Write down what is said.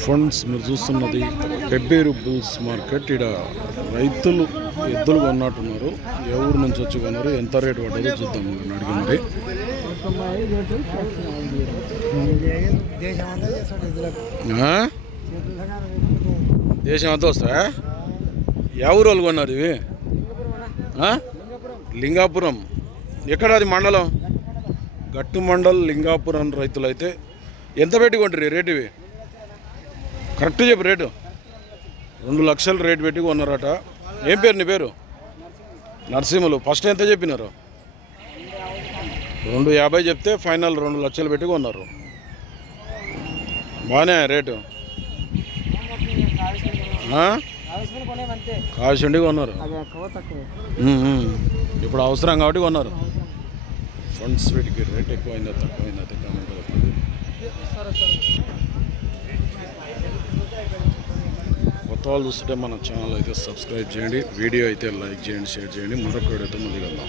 Friends మీరు చూస్తున్నది Pebbair bulls market. ఇక్కడ రైతులు ఎద్దులు కొన్నట్టున్నారు. ఎవరు నుంచి వచ్చి కొన్నారు? ఎంత రేటు పడ్డదో చూద్దాం నేను అడిగి మరి. ఆ? దేశం అంతా వస్తాయా ఎవరు వాళ్ళు కొన్నారు ఇవి? ఆ? లింగాపురం. ఎక్కడ అది మండలం? గట్టు మండల్ లింగాపురం రైతులు అయితే ఎంత పెట్టి కొంటారు రేటు ఇవి? కరెక్ట్ చెప్పు రేటు. రెండు లక్షలు రేటు పెట్టి కొన్నారట. ఏం పేరు నీ పేరు? నరసింహులు. ఫస్ట్ ఎంత చెప్పినారు? రెండు యాభై చెప్తే ఫైనల్ రెండు లక్షలు పెట్టి కొన్నారు. బాగానే రేటు. ఆ? ఉండి కొన్నారు. ఇప్పుడు అవసరం కాబట్టి కొన్నారు. ఫండ్స్ వీటికి రేట్ ఎక్కువైందా తక్కువైందా కొత్త వాళ్ళు చూస్తుంటే మన ఛానల్ అయితే సబ్స్క్రైబ్ చేయండి వీడియో అయితే లైక్ చేయండి షేర్ చేయండి. మరొక వీడియోతో మళ్ళీ వెళ్దాం